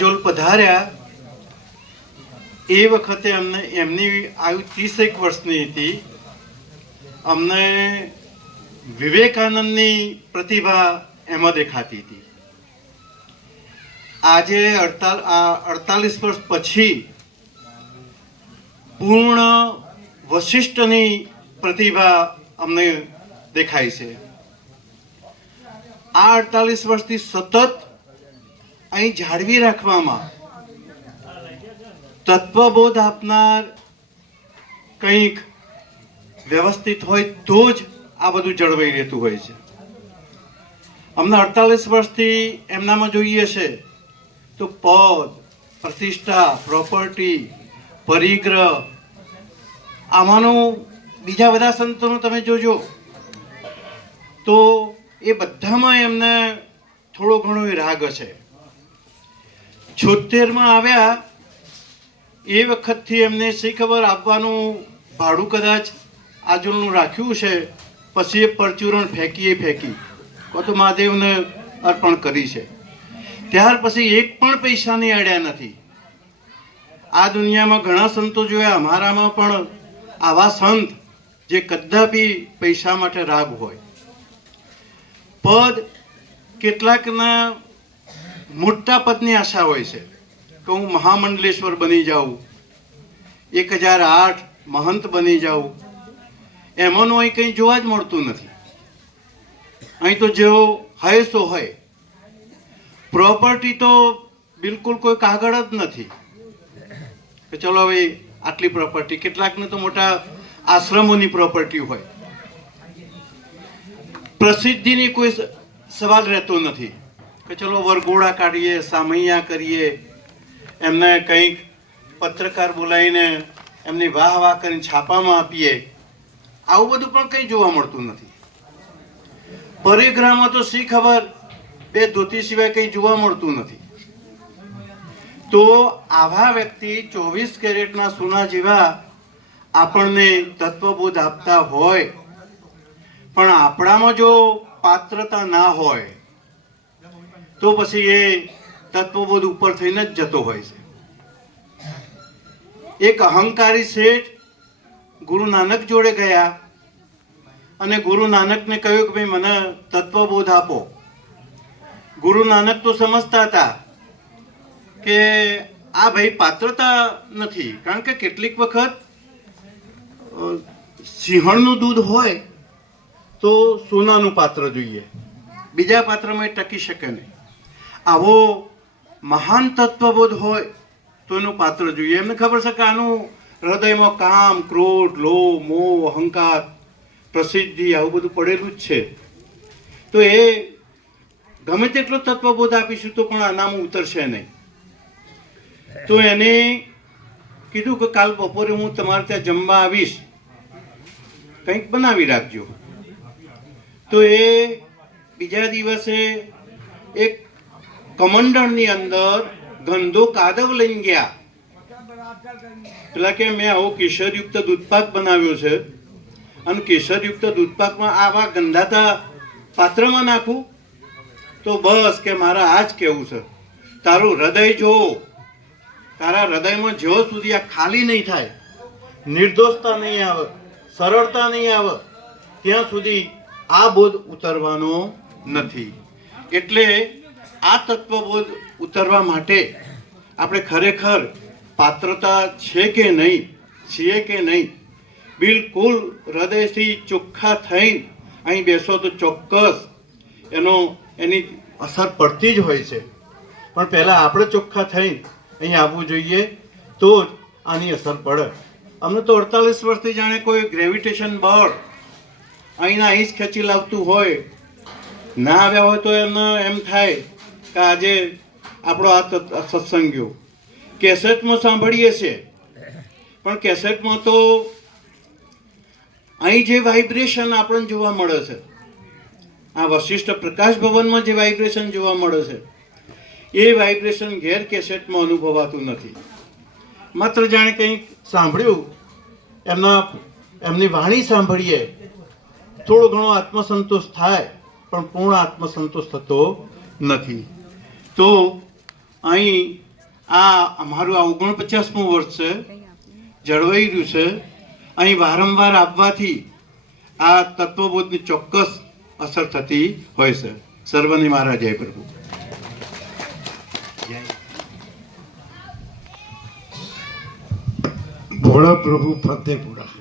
કાજોલ પધાર્યા એ વખતે અમને એમની આયુ 30 વર્ષની હતી. અમને વિવેકાનંદની પ્રતિભા એમાં દેખાતી હતી. આજે 48 વર્ષ પછી પૂર્ણ વશિષ્ઠની પ્રતિભા અમને દેખાય છે. આ 48 વર્ષથી સતત અહીં જાળવી રાખવામાં તત્વબોધ આપનાર કંઈક વ્યવસ્થિત હોય તો જ આ બધું જળવાઈ રહેતું હોય છે. અમને 48 વર્ષથી એમનામાં જોઈએ છે તો પદ, પ્રતિષ્ઠા, પ્રોપર્ટી, પરિગ્રહ, આમાંનું બીજા બધા સંતોનું તમે જોજો તો એ બધામાં એમને થોડો ઘણો રાગ હશે. 76માં આવ્યા એ વખતથી એમને શી ખબર આપવાનું ભાડું કદાચ આજુલનું રાખ્યું છે. પછી એ પરચુરણ ફેંકી કો તો મહાદેવને અર્પણ કરી છે. ત્યાર પછી એક પણ પૈસાની અડ્યા નથી. આ દુનિયામાં ઘણા સંતો જોયા, અમારામાં પણ આવા સંત જે કદાપી પૈસા માટે રાગ હોય. પદ, કેટલાકના મોટા પદની આશા હોય છે કે હું મહામંડલેશ્વર બની જાઉં, 1008 મહંત બની જાઉં. એમાંનું અહીં કંઈ જોવા જ મળતું નથી. અહીં તો જેવો હોય સો હોય. પ્રોપર્ટી તો બિલકુલ કોઈ કાગળ જ નથી કે ચલો હવે આટલી પ્રોપર્ટી. કેટલાકને તો મોટા આશ્રમોની પ્રોપર્ટી હોય. પ્રસિદ્ધિની કોઈ સવાલ રહેતો નથી કે ચલો વરઘોડા કાઢીએ, સામૈયા કરીએ, એમને કંઈક પત્રકાર બોલાવીને એમની વાહ કરીને છાપામાં આપીએ. આવું બધું પણ કંઈ જોવા મળતું નથી. પરિગ્રહમાં તો શી ખબર, 2 ધોતી સિવાય કંઈ જોવા મળતું નથી. તો આવા વ્યક્તિ 24 કેરેટના સોના જેવા આપણને તત્વબોધ આપતા હોય, પણ આપણામાં જો પાત્રતા ના હોય તો પછી એ તત્વબોધ ઉપર થઈને જ જતો હોય છે. એક અહંકારી શેઠ ગુરુ નાનક જોડે ગયા અને ગુરુ નાનકને કહ્યું કે ભાઈ મને તત્વબોધ આપો. ગુરુ નાનક તો સમજતા હતા કે આ ભાઈ પાત્રતા નથી, કારણ કે કેટલીક વખત સિંહણનું દૂધ હોય તો સોનાનું પાત્ર જોઈએ, બીજા પાત્રમાં એ ટકી શકે નહીં. આવો મહાન તત્વબોધ હોય તો એનું પાત્ર જોઈએ. એમને ખબર છે કે આનું હૃદયમાં કામ, ક્રોધ, લોભ, મોહ, અહંકાર, પ્રસિદ્ધિ આવું બધું પડેલું જ છે. તો એ ગમે તેટલો તત્વબોધ આપીશું તો પણ આનામાં ઉતરશે નહીં. તો એને કીધું કે કાલ બપોરે હું તમારે ત્યાં જમવા આવીશ, કંઈક બનાવી રાખજો. તો એ બીજા દિવસે એક કમંડળની અંદર ગંદો કાદવ લઈને ગયા. પેલા કે મેં આવો કેસરયુક્ત દૂધપાક બનાવ્યો છે અને કેસરયુક્ત દૂધપાકમાં આવા ગંધાતા પાત્રમાં નાખું. તો બસ કે મારા આ જ કહેવું છે, તારું હૃદય જો, તારા હૃદયમાં જ્યાં સુધી આ ખાલી નહીં થાય, નિર્દોષતા નહીં આવે, સરળતા નહીં આવે, ત્યાં સુધી આ બોધ ઉતરવાનો નથી. એટલે આ તત્વબોધ ઉતરવા માટે આપણે ખરેખર પાત્રતા છે કે નહીં, છીએ કે નહીં, બિલકુલ હૃદયથી ચોખ્ખા થઈને અહીં બેસો તો ચોક્કસ એની અસર પડતી જ હોય છે. પણ પહેલાં આપણે ચોખ્ખા થઈને અહીં આવવું જોઈએ તો જ આની અસર પડે. અમને તો 48 વર્ષથી જાણે કોઈ ગ્રેવિટેશન બળ અહીંના અહીં જ ખેંચી લાવતું હોય. ના આવ્યા હોય તો એમને એમ થાય કે આજે આપણો આ સત્સંગ ગયો. કેસેટમાં સાંભળીએ છીએ, પણ કેસેટમાં તો અહીં જે વાઇબ્રેશન આપણને જોવા મળે છે, આ વશિષ્ઠ પ્રકાશ ભવનમાં જે વાઇબ્રેશન જોવા મળે છે, એ વાઇબ્રેશન ઘેર કેસેટમાં અનુભવાતું નથી. માત્ર જાણે કંઈક સાંભળ્યું, એમની વાણી સાંભળીએ, થોડો ઘણો આત્મસંતોષ થાય, પણ પૂર્ણ આત્મસંતોષ થતો નથી. તો અહીં આ અમારું આ 49મું વર્ષ છે, જળવાઈ રહ્યું છે. અહીં વારંવાર આવવાથી આ તત્વબોધની ચોક્કસ અસર થતી હોય છે. સર્વને મારા જય પ્રભુ. ભોળા પ્રભુ ફતેપુરા.